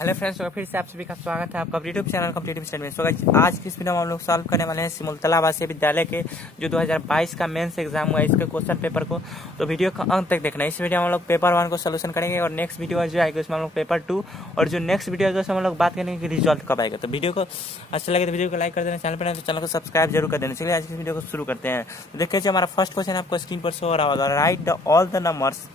Hello friends, तो फिर से आप सभी का स्वागत है आपका यूट्यूब चैनल कॉम्पिटिटिव स्टडी में। तो आज की इस वीडियो में हम लोग सॉल्व करने वाले हैं सिमुलतला आवासीय विद्यालय के जो 2022 का मेंस एग्जाम हुआ है इसके क्वेश्चन पेपर को। तो वीडियो का अंत तक देखना है। इस वीडियो में हम लोग पेपर 1 को सोल्यूशन करेंगे और नेक्स्ट वीडियो जो आएगा उसमें हम लोग पेपर 2 और जो नेक्स्ट वीडियो है हम लोग बात करेंगे कि रिजल्ट कब आएगा। तो वीडियो को अच्छा लगे तो वीडियो को लाइक कर देना, चैनल पर तो चैनल को सब्सक्राइब जरूर कर देना। चलिए आज की वीडियो को शुरू करते हैं। तो देखिए हमारा फर्स्ट क्वेश्चन आपको स्क्रीन पर शो हो रहा होगा। Right the all the numbers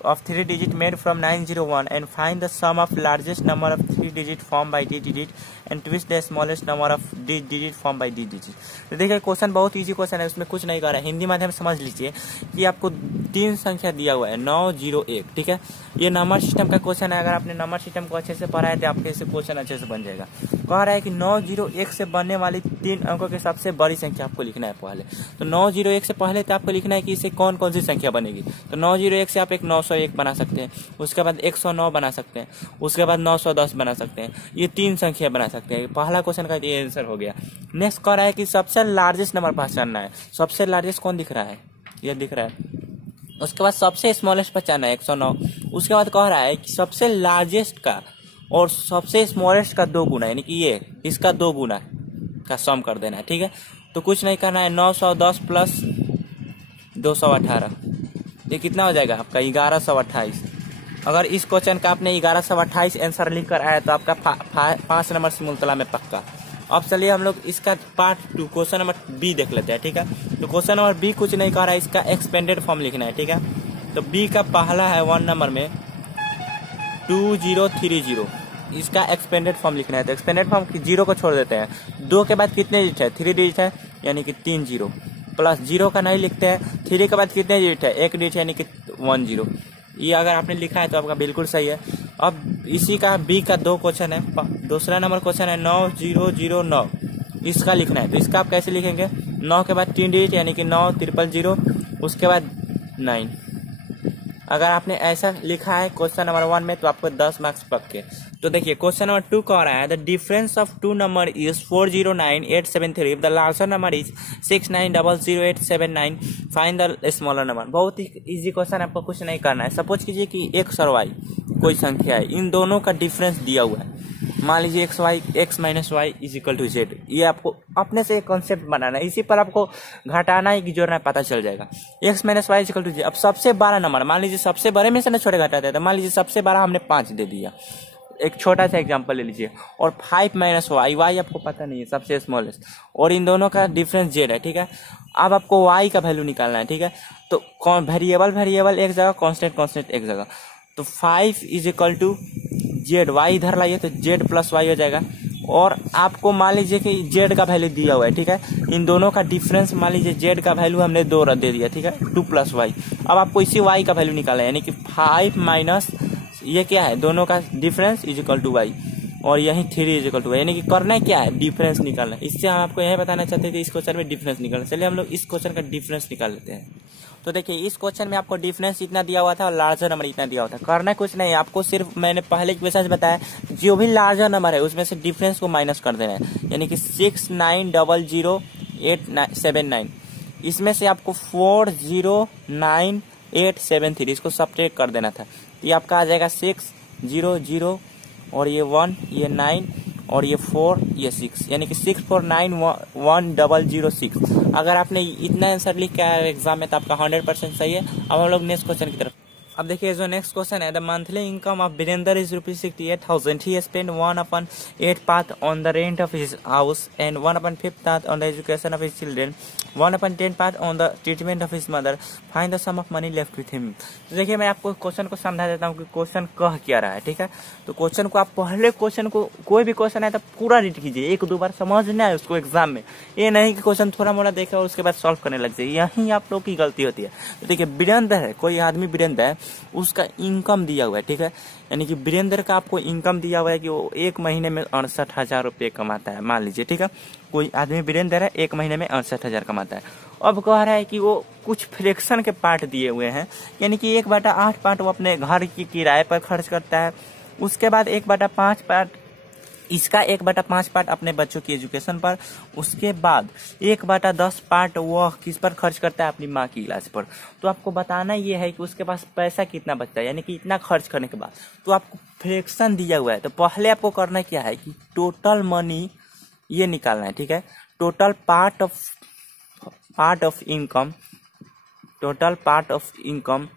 of 3 digit made from 901 and find the sum of largest number of 3 digit formed by d digit and twist the smallest number of d digit formed by d digit। तो देखिए question बहुत easy question है, उसमें कुछ नहीं कर रहा है। हिंदी माध्यम समझ लीजिए कि आपको 3 संख्या दिया हुआ है 901, ठीक है। ये नंबर सिस्टम का क्वेश्चन है। अगर आपने नंबर सिस्टम को अच्छे से पढ़ा है तो आपके इसे क्वेश्चन अच्छे से बन जाएगा। कह रहा है कि 901 से बनने वाली 3 अंकों के सबसे बड़ी संख्या आपको लिखना है पहले। तो 901 से पहले तो आपको लिखना है कि इसे कौन कौन सी संख्या बनेगी। तो 901 से आप एक 901 बना सकते हैं, उसके बाद 109 बना सकते हैं, उसके बाद 910 बना सकते हैं। ये 3 संख्या बना सकते हैं। पहला क्वेश्चन का ये आंसर हो गया। नेक्स्ट कह रहा है कि सबसे लार्जेस्ट नंबर पहचानना है। सबसे लार्जेस्ट कौन दिख रहा है? ये दिख रहा है। उसके बाद सबसे स्मॉलेस्ट पहचानना है 109। उसके बाद कह रहा है कि सबसे लार्जेस्ट का और सबसे स्मॉलेस्ट का 2 गुना, यानी कि ये इसका 2 गुना का सम कर देना है, ठीक है। तो कुछ नहीं करना है। 910 प्लस 218 ये कितना हो जाएगा आपका 1128। अगर इस क्वेश्चन का आपने 1128 आंसर लिख कर आया तो आपका 5 नंबर सिमुलतला में पक्का। अब चलिए हम लोग इसका पार्ट 2 क्वेश्चन नंबर बी देख लेते हैं, ठीक है। तो क्वेश्चन नंबर बी कुछ नहीं कर रहा है, इसका एक्सपेंडेड फॉर्म लिखना है, ठीक है। तो बी का पहला है 1 नंबर में 2030, इसका एक्सपेंडेड फॉर्म लिखना है। तो एक्सपेंडेड फॉर्म 0 को छोड़ देते हैं। 2 के बाद कितने डिजिट है? 3 डिजिट है, यानी कि 3 0 प्लस 0 का नहीं लिखते हैं। 3 के बाद कितने डिजिट है? 1 डिजिट, यानी कि 10। ये अगर आपने लिखा है तो आपका बिल्कुल सही है। अब इसी का बी का 2 क्वेश्चन है। दूसरा नंबर क्वेश्चन है 9009, इसका लिखना है। तो इसका आप कैसे लिखेंगे? 9 के बाद 3 डिजिट, यानी कि 9 000, उसके बाद 9। अगर आपने ऐसा लिखा है क्वेश्चन नंबर 1 में तो आपको 10 मार्क्स पक्के। तो देखिए क्वेश्चन नंबर 2 कह रहा है the difference of 2 number is 409873 if the larger number is 69000879 find the smaller number. बहुत ही इजी क्वेश्चन, आपको कुछ नहीं करना है। सपोज कीजिए कि x और y कोई संख्या है, इन दोनों का डिफरेंस दिया हुआ है। मान लीजिए x minus Y is equal to Z. ये आपको अपने से एक कॉन्सेप्ट बनाना है, इसी पर आपको घटाना है कि जोड़ना है, पता चल जाएगा। x minus Y is equal to Z. अब सबसे बड़ा नंबर, मान लीजिए सबसे बड़े में से ना छोटे घटाते हैं, तो मान लीजिए सबसे बड़ा हमने 5 दे दिया। एक छोटा सा एग्जांपल ले लीजिए। और 5 माइनस वाई आपको पता नहीं है, सबसे स्मॉलेस्ट, और इन दोनों का डिफरेंस जेड है, ठीक है। अब आपको y का वैल्यू निकालना है, ठीक है। तो वेरिएबल एक जगह, कांस्टेंट एक जगह। तो 5 is equal to Z, Y इधर लाइए तो जेड प्लस वाई हो जाएगा। और आपको मान लीजिए कि जेड का वैल्यू दिया हुआ है, ठीक है। इन दोनों का डिफरेंस मान लीजिए जेड का वैल्यू हमने 2 रख दे दिया, ठीक है, 2 प्लस वाई। अब आपको इसी वाई का वैल्यू निकालना है, यानी कि 5 माइनस ये क्या है, दोनों का difference is equal to Y, और यही 3 इज इक्वल टू वाई। यानी कि करना क्या है? डिफरेंस निकालना है। इससे हम आपको यही बताना चाहते थे इस क्वेश्चन में डिफरेंस निकालना। चलिए हम लोग इस क्वेश्चन का डिफरेंस निकाल लेते हैं। तो देखिए इस क्वेश्चन में आपको डिफरेंस इतना दिया हुआ था और लार्जर नंबर इतना दिया हुआ था। करना कुछ नहीं, आपको सिर्फ मैंने पहले क्वेश्चन से बताया जो भी लार्जर नंबर है उसमें से डिफरेंस को माइनस कर देना है, यानी कि 69000879। इसमें से आपको 409873 इसको सब्ट्रैक्ट कर देना था। ये आपका आ जाएगा 600 और ये 1, ये 9 और ये 4, ये 6, यानी कि 6491006। अगर आपने इतना आंसर लिख के आया एग्जाम में तो आपका 100% सही है। अब हम लोग नेक्स्ट क्वेश्चन की तरफ। अब देखिए जो नेक्स्ट क्वेश्चन है the monthly income of Virendra is ₹68,000। He spend 1/8 part on the rent of his house and 1/5 part on the education of his children, 1/10 part on the treatment of his mother. Find the sum of money left with him. तो देखिए मैं आपको question को समझा देता हूँ कि question कह क्या रहा है, ठीक है। तो क्वेश्चन को आप पहले क्वेश्चन को, कोई भी क्वेश्चन है तो पूरा रीड कीजिए, 1-2 बार समझना है उसको एग्जाम में। ये नहीं कि क्वेश्चन थोड़ा मोड़ा देखे और उसके बाद सॉल्व करने लग जाए, यही आप लोग की गलती होती है। तो देखिए वीरेंद्र है, कोई आदमी वीरेंद्र है, उसका इनकम दिया हुआ है, ठीक है। यानी कि वीरेंद्र का आपको इनकम दिया हुआ है कि वो 1 महीने में 68,000 रुपये कमाता है, मान लीजिए, ठीक है। कोई आदमी वीरेंद्र है, 1 महीने में 68,000 कमाता है। अब कह रहा है कि वो कुछ फ्रैक्शन के पार्ट दिए हुए हैं, यानी कि 1/8 पार्ट वो अपने घर की किराए पर खर्च करता है। उसके बाद 1/5 पार्ट इसका 1/5 पार्ट अपने बच्चों की एजुकेशन पर, उसके बाद 1/10 पार्ट वह किस पर खर्च करता है, अपनी माँ की इलाज पर। तो आपको बताना ये है कि उसके पास पैसा कितना बचता है, यानी कि इतना खर्च करने के बाद तो आपको फ्रैक्शन दिया हुआ है। तो पहले आपको करना क्या है कि टोटल मनी ये निकालना है, ठीक है। Total part of income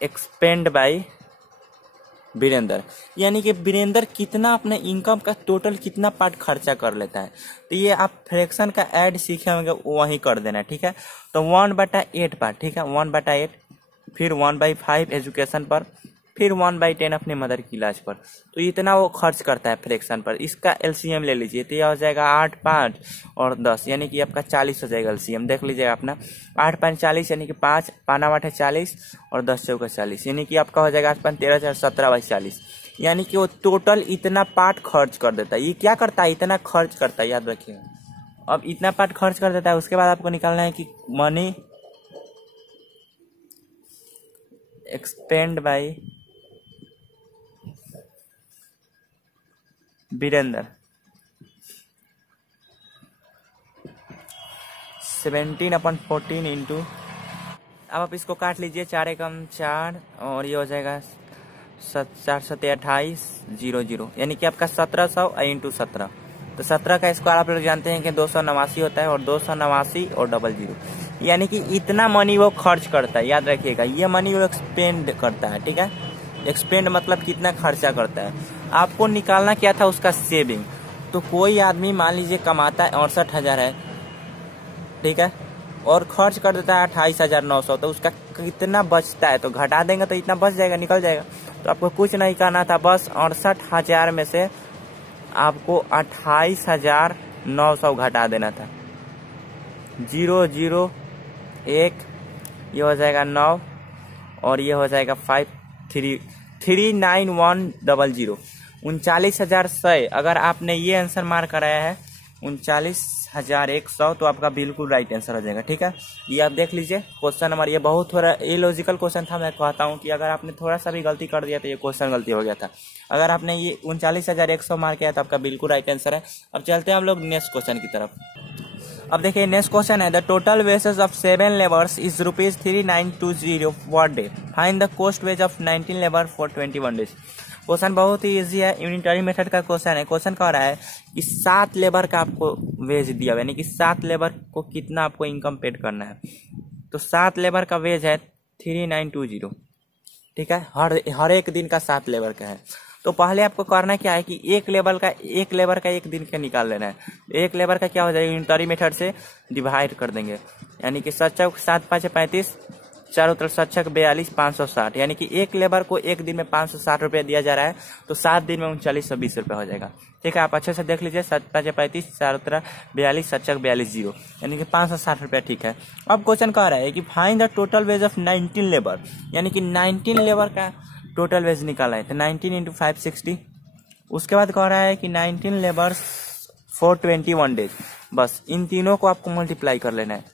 expend by Virendra, यानी कि वीरेंद्र कितना अपने इनकम का टोटल कितना पार्ट खर्चा कर लेता है। तो ये आप फ्रैक्शन का ऐड सीखे होंगे, वहीं कर देना है, ठीक है। तो 1/8 पार्ट, ठीक है, 1/8, फिर 1/5 एजुकेशन पर, फिर 1/10 अपने मदर की इलाज पर। तो इतना वो खर्च करता है फ्रैक्शन पर। इसका एलसीएम ले लीजिए, तो यह हो जाएगा 8, 5 और 10, यानी कि आपका 40 हो जाएगा एलसीएम। देख लीजिएगा अपना 8 5 40, यानी कि 5 5 8 40 और 10 चौका 40, यानी कि आपका हो जाएगा 8 5 13 4 17/40, यानी कि वो टोटल इतना पार्ट खर्च कर देता है। ये क्या करता है, इतना खर्च करता है, याद रखिएगा। अब इतना पार्ट खर्च कर देता है, उसके बाद आपको निकालना है कि money expend by Virendra 17/14 into, अब आप इसको काट लीजिए, 4 एकम 4 और ये हो जाएगा 4 7 28 00, यानी कि आपका 1700 इंटू 17। तो 17 का स्क्वायर आप लोग जानते हैं कि 289 होता है, और 289 और 00, यानी कि इतना मनी वो खर्च करता है। याद रखिएगा, ये मनी वो एक्सपेंड करता है, ठीक है। एक्सपेंड मतलब कितना खर्चा करता है। आपको निकालना क्या था, उसका सेविंग। तो कोई आदमी मान लीजिए कमाता है 68,000 है, ठीक है, और खर्च कर देता है 28,900, तो उसका कितना बचता है, तो घटा देंगे तो इतना बच जाएगा, निकल जाएगा। तो आपको कुछ नहीं करना था, बस 68,000 में से आपको 28,900 घटा देना था। 0 0 1, ये हो जाएगा 9 और ये हो जाएगा 5 3 39100, 39,100। अगर आपने ये आंसर मार्क कराया है 39,100, तो आपका बिल्कुल राइट आंसर हो जाएगा, ठीक है। ये आप देख लीजिए क्वेश्चन नंबर, ये बहुत थोड़ा इलॉजिकल क्वेश्चन था। मैं कहता हूँ कि अगर आपने थोड़ा सा भी गलती कर दिया तो ये क्वेश्चन गलती हो गया था। अगर आपने ये 39,100 मार्क किया तो आपका बिल्कुल राइट आंसर है। अब चलते हैं हम लोग नेक्स्ट क्वेश्चन की तरफ। अब देखिए नेक्स्ट क्वेश्चन है, the total wages of 7 labours is ₹3920 per day, find the cost ways of 19 labour for 21 days. Question बहुत ही इजी है, यूनिटरी मेथड का क्वेश्चन है। क्वेश्चन कह रहा है कि 7 लेबर का आपको वेज दिया हुआ है, यानी कि 7 लेबर को कितना आपको इनकम पेड करना है। तो 7 लेबर का वेज है 3920, ठीक है, हर एक दिन का 7 लेबर का है। तो पहले आपको करना क्या है कि एक लेबर का एक दिन का निकाल लेना है। एक लेबर का क्या हो जाएगा, यूनिटरी मेथड से डिवाइड कर देंगे, यानी कि 7 7 5 35, चारों तरफ 7 42 560, यानी कि एक लेबर को एक दिन में 560 रुपये दिया जा रहा है। तो 7 दिन में 3920 रुपये हो जाएगा, ठीक है। आप अच्छे से देख लीजिए, 7 5 35, चारों तरफ 42, 7 42 0, यानी कि 560 रुपया, ठीक है। अब क्वेश्चन कह रहा है कि find the total ways of 19 labour, यानी कि 19 लेबर का टोटल वेज निकाला है। तो 19 इंटू 560, उसके बाद कह रहा है कि 19 लेबर्स फॉर 21 डेज, बस इन तीनों को आपको मल्टीप्लाई कर लेना है।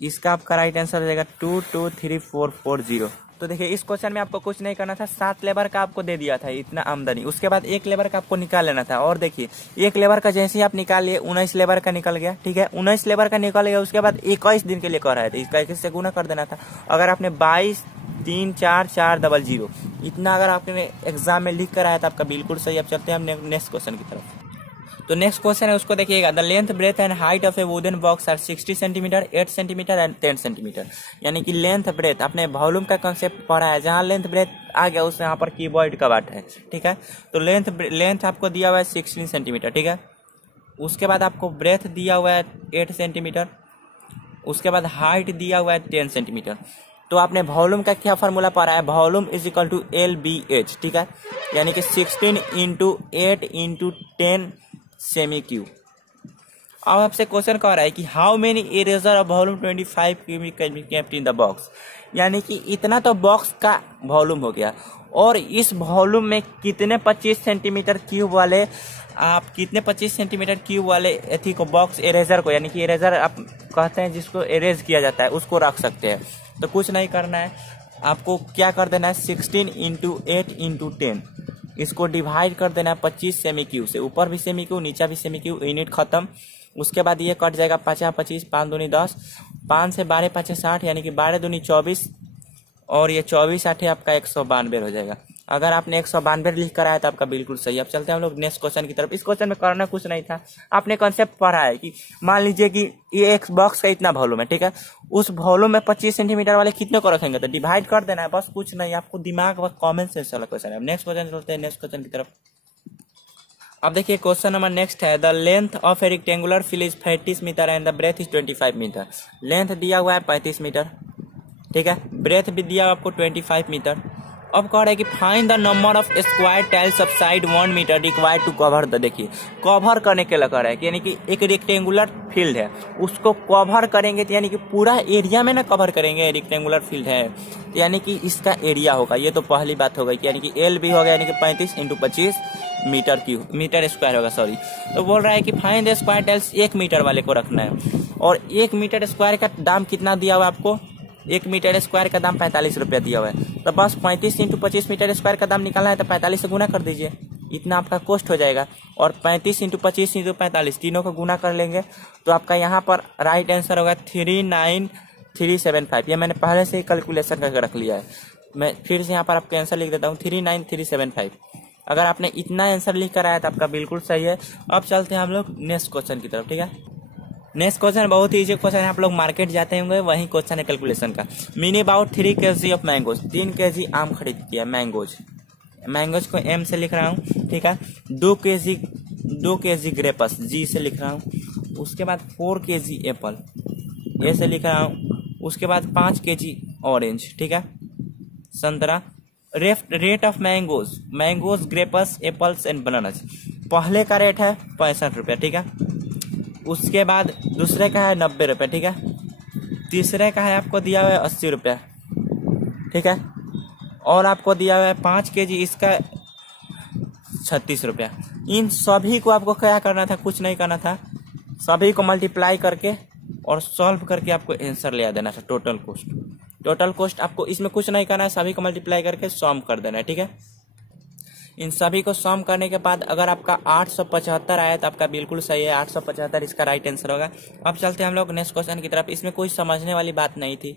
इसका आपका राइट आंसर हो जाएगा 223440। तो देखिए इस क्वेश्चन में आपको कुछ नहीं करना था, 7 लेबर का आपको दे दिया था इतना आमदनी, उसके बाद एक लेबर का आपको निकाल लेना था। और देखिए एक लेबर का जैसे ही आप निकाल लिए 19 लेबर का निकल गया, ठीक है, 19 लेबर का निकल गया। उसके बाद 21 दिन के लिए कर रहा है, तो इसका 21 से गुना कर देना था। अगर आपने 22 3 4 4 00 इतना अगर आपने एग्जाम में लिख कर आया तो आपका बिल्कुल सही। अब चलते हैं हम नेक्स्ट क्वेश्चन की तरफ। तो नेक्स्ट क्वेश्चन है, उसको देखिएगा, the length breadth and height of a wooden box are 60 centimetre, 8 centimetre and 10 centimetre, यानी कि लेंथ ब्रेथ आपने वॉल्यूम का कंसेप्ट पढ़ा है। जहां लेंथ ब्रेथ आ गया उस यहाँ पर कीबोर्ड का बात है, ठीक है। तो लेंथ आपको दिया हुआ है 16 सेंटीमीटर, ठीक है। उसके बाद आपको ब्रेथ दिया हुआ है 8 सेंटीमीटर, उसके बाद हाइट दिया हुआ है 10 सेंटीमीटर। तो आपने वॉल्यूम का क्या फार्मूला पढ़ा है, volume is equal to LBH, ठीक है, यानी कि 16 इंटू 8 इंटू 10 सेमी क्यूब। अब आपसे क्वेश्चन कह रहा है कि how many eraser of volume 25 cubic can be kept in the box, यानी कि इतना तो बॉक्स का वॉल्यूम हो गया, और इस वॉल्यूम में कितने 25 सेंटीमीटर क्यूब वाले आप कितने 25 सेंटीमीटर क्यूब वाले एथी को बॉक्स इरेजर को, यानी कि इरेजर आप कहते हैं जिसको इरेज किया जाता है, उसको रख सकते हैं। तो कुछ नहीं करना है, आपको क्या कर देना है 16 इंटू 8 इंटू 10, इसको डिवाइड कर देना है 25 सेमी क्यू से, ऊपर भी सेमी क्यू नीचे भी सेमी क्यू, यूनिट खत्म। उसके बाद ये कट जाएगा 50 25, 5 दूनी 10, 5 से 12 5 60, यानी कि 12 दूनी 24, और ये 24 8 आपका 192 हो जाएगा। अगर आपने 192 लिख कर आया तो आपका बिल्कुल सही। अब चलते हैं हम लोग नेक्स्ट क्वेश्चन की तरफ। इस क्वेश्चन में करना कुछ नहीं था, आपने कॉन्सेप्ट पढ़ा है कि मान लीजिए कि ये एक बॉक्स का इतना वॉल्यूम है, ठीक है, उस वॉल्यूम में 25 सेंटीमीटर वाले कितने को रखेंगे, तो डिवाइड कर देना है, बस कुछ नहीं, आपको दिमाग व कॉमन सेंस वाला क्वेश्चन है। नेक्स्ट क्वेश्चन चलते हैं नेक्स्ट क्वेश्चन की तरफ। अब देखिए क्वेश्चन नंबर नेक्स्ट है, the length of a rectangular field is 35 metre and the breadth is 25 metre. Length दिया हुआ है 35 मीटर, ठीक है, ब्रेथ भी दिया आपको 25 मीटर। अब कह रहा है कि find the number of square tiles of side 1 metre required to cover the, देखिए कवर करने के लिए कह रहा है कि यानी कि एक रेक्टेंगुलर फील्ड है उसको कवर करेंगे, तो यानी कि पूरा एरिया में ना कवर करेंगे, रेक्टेंगुलर फील्ड है यानी कि इसका एरिया होगा। ये तो पहली बात हो गई कि यानी कि एल भी होगा, यानी कि 35 × 25 मीटर स्क्वायर होगा, सॉरी। तो बोल रहा है कि find the square tiles 1 metre वाले को रखना है, और 1 मीटर स्क्वायर का दाम कितना दिया हुआ आपको, 1 मीटर स्क्वायर का दाम 45 रुपया दिया हुआ है। तो बस 35 × 25 मीटर स्क्वायर का दाम निकालना है, तो 45 से गुना कर दीजिए, इतना आपका कॉस्ट हो जाएगा। और 35 × 25 × 45 तीनों को गुना कर लेंगे तो आपका यहाँ पर राइट आंसर होगा 39375। ये मैंने पहले से ही कैलकुलेशन करके रख लिया है, मैं फिर से यहाँ पर आपका आंसर लिख देता हूँ 39375। अगर आपने इतना आंसर लिख कर आया तो आपका बिल्कुल सही है। अब चलते हैं हम लोग नेक्स्ट क्वेश्चन की तरफ, ठीक है। नेक्स्ट क्वेश्चन बहुत इजी क्वेश्चन है, आप लोग मार्केट जाते होंगे, वही क्वेश्चन है कैलकुलेशन का। Mean about 3 kg of mangoes, 3 kg आम खरीद किया, मैंगोज को एम से लिख रहा हूँ, ठीक है। 2 kg ग्रेपस, जी से लिख रहा हूँ। उसके बाद 4 kg एप्पल, ए से लिख रहा हूँ। उसके बाद 5 kg ऑरेंज, ठीक है, संतरा। Rate of mangoes grapes apples and bananas, पहले का रेट है 65 रुपया, ठीक है। उसके बाद दूसरे का है 90 रुपये, ठीक है। तीसरे का है आपको दिया हुआ है 80 रुपया, ठीक है। और आपको दिया हुआ है 5 kg इसका 36 रुपया। इन सभी को आपको क्या करना था, कुछ नहीं करना था, सभी को मल्टीप्लाई करके और सॉल्व करके आपको आंसर ले देना था। टोटल कॉस्ट आपको इसमें कुछ नहीं करना है, सभी को मल्टीप्लाई करके सम कर देना है, ठीक है। इन सभी को सम करने के बाद अगर आपका 875 आया तो आपका बिल्कुल सही है, 875 इसका राइट आंसर होगा। अब चलते हैं हम लोग नेक्स्ट क्वेश्चन की तरफ। इसमें कोई समझने वाली बात नहीं थी।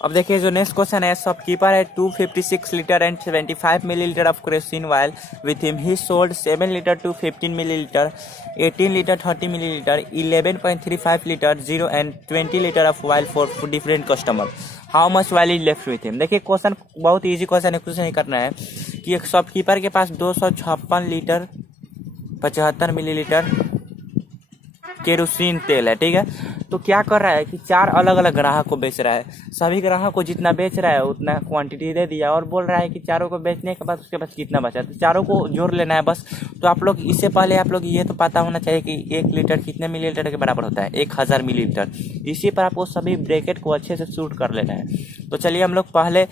अब देखिए जो नेक्स्ट क्वेश्चन है, शॉपकीपर है 256 litre and 75 millilitre of kerosene oil with him he sold 7 litre to 15 millilitre, 18 litre 30 millilitre, 11.35 litre 0 and 20 litre of oil for different customer. How much oil is left with him. देखिए question बहुत easy question है, कुछ नहीं करना है कि एक shopkeeper के पास 256 लीटर 75 मिलीलीटर केरोसिन तेल है, ठीक है। तो क्या कर रहा है कि 4 अलग अलग ग्राहक को बेच रहा है, सभी ग्राहक को जितना बेच रहा है उतना क्वांटिटी दे दिया, और बोल रहा है कि चारों को बेचने के बाद उसके पास कितना बचा, तो चारों को जोड़ लेना है बस। तो आप लोग इससे पहले आप लोग ये तो पता होना चाहिए कि 1 लीटर कितने मिलीलीटर के बराबर होता है, 1000 मिलीलीटर। इसी पर आपको सभी ब्रैकेट को अच्छे से शूट कर लेना है। तो चलिए हम लोग पहले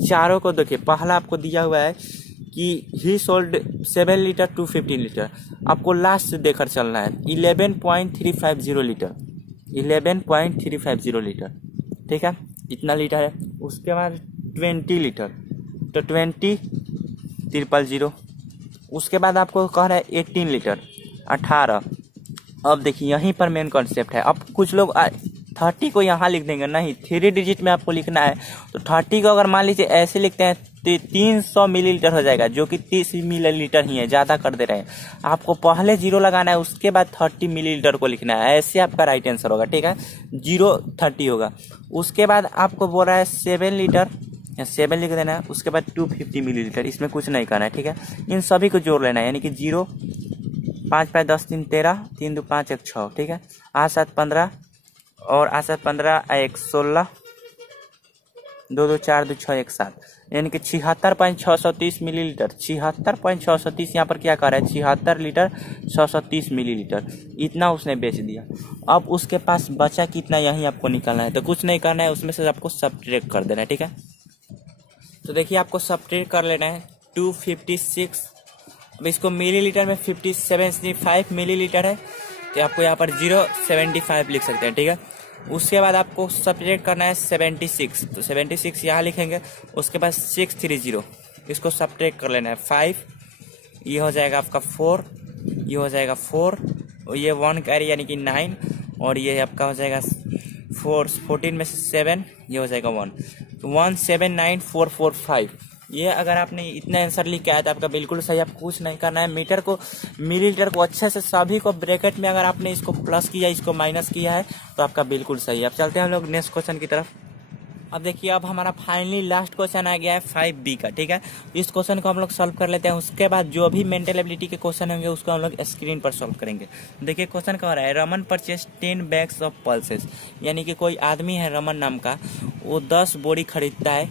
चारों को देखिए। पहला आपको दिया हुआ है कि he sold 7 litre to 15 litre, आपको लास्ट से देकर चलना है 11.350 लीटर, 11.350 लीटर, ठीक है, इतना लीटर है। उसके बाद 20 लीटर, तो 20,000। उसके बाद आपको कह रहा है 18 लीटर, 18। अब देखिए यहीं पर मेन कॉन्सेप्ट है। अब कुछ लोग 30 को यहाँ लिख देंगे, नहीं 3 डिजिट में आपको लिखना है। तो 30 को अगर मान लीजिए ऐसे लिखते हैं तो 300 मिलीलीटर हो जाएगा, जो कि 30 मिलीलीटर ही है, ज़्यादा कर दे रहे हैं। आपको पहले 0 लगाना है, उसके बाद 30 मिलीलीटर को लिखना है, ऐसे आपका राइट आंसर होगा, ठीक है। 0 30 होगा। उसके बाद आपको बोल रहा है 7 लीटर, 7 लिख देना है। उसके बाद 250 मिलीलीटर, इसमें कुछ नहीं करना है, ठीक है। इन सभी को जोड़ लेना है, यानी कि 0 5 5 10 3 13 3 2 5 1 6, ठीक है। 8 7 15 और 8 7 15 1 16 2 2 4 2 6 1 7, यानी कि 76.630 मिलीलीटर। 76.630 यहाँ पर क्या कर रहा है, 76 लीटर 630 मिलीलीटर, इतना उसने बेच दिया। अब उसके पास बचा कितना, यही आपको निकालना है। तो कुछ नहीं करना है, उसमें से आपको सब्ट्रैक्ट कर देना है, ठीक है। तो देखिए आपको सब्ट्रैक्ट कर लेना है 256। अब इसको मिलीलीटर में 75 मिलीलीटर है, तो आपको यहाँ पर 0.75 लिख सकते हैं, ठीक है। उसके बाद आपको सब्ट्रैक्ट करना है 76, तो 76 यहाँ लिखेंगे। उसके बाद 630, इसको सब्ट्रैक्ट कर लेना है 5 ये हो जाएगा आपका 4, ये हो जाएगा 4, और ये 1 कैरी यानी कि 9, और ये आपका हो जाएगा 14 में से 7, ये हो जाएगा 1, तो 179445। ये अगर आपने इतना आंसर लिख के आया तो आपका बिल्कुल सही। आपको कुछ नहीं करना है, मीटर को मिलीलीटर को अच्छे से सभी को ब्रैकेट में अगर आपने इसको प्लस किया इसको माइनस किया है तो आपका बिल्कुल सही है। अब चलते हैं हम लोग नेक्स्ट क्वेश्चन की तरफ। अब देखिए अब हमारा फाइनली लास्ट क्वेश्चन आ गया है 5B का, ठीक है। इस क्वेश्चन को हम लोग सॉल्व कर लेते हैं, उसके बाद जो भी मेंटल एबिलिटी के क्वेश्चन होंगे उसको हम लोग स्क्रीन पर सॉल्व करेंगे। देखिए क्वेश्चन क्या हो रहा है, Raman purchase 10 bags of pulses, यानी कि कोई आदमी है रमन नाम का, वो 10 बोरी खरीदता है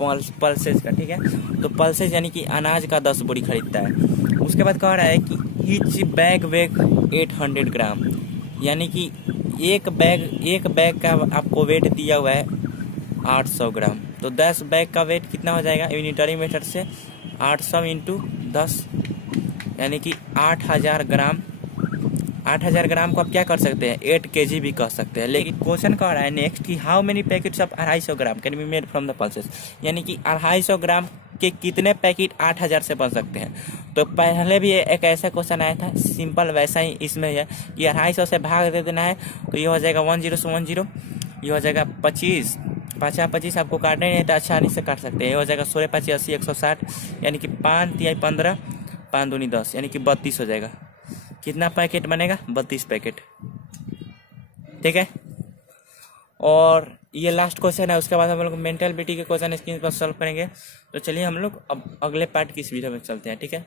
पल्सेस का, ठीक है। तो पल्सेस यानी कि अनाज का 10 बोरी खरीदता है। उसके बाद कह रहा है कि ईच बैग वेग 800 ग्राम, यानी कि एक बैग का आपको वेट दिया हुआ है 800 ग्राम। तो 10 बैग का वेट कितना हो जाएगा यूनिटरी मेथड से, 800 इंटू 10 यानी कि 8000 ग्राम। 8000 ग्राम को आप क्या कर सकते हैं 8 kg भी कह सकते हैं। लेकिन क्वेश्चन कह रहा है नेक्स्ट कि how many packets of 250 gram can be made from the pulses, यानी कि 250 ग्राम के कितने पैकेट 8000 से बन सकते हैं। तो पहले भी एक ऐसा क्वेश्चन आया था सिंपल, वैसा ही इसमें है कि 250 से भाग दे देना है, तो ये हो जाएगा 10 से 10, ये हो जाएगा 25, 25 आपको काटने नहीं है तो आसानी से काट सकते हैं। ये हो जाएगा 16 5 80 160, यानी कि 5 3 15 5 दूनी 10, यानी कि 32 हो जाएगा। कितना पैकेट बनेगा 32 पैकेट, ठीक है। और ये लास्ट क्वेश्चन है, उसके बाद हम लोग मेंटल एबिलिटी के क्वेश्चन स्क्रीन पर सॉल्व करेंगे। तो चलिए हम लोग अब अगले पार्ट की इस वीडियो में चलते हैं, ठीक है।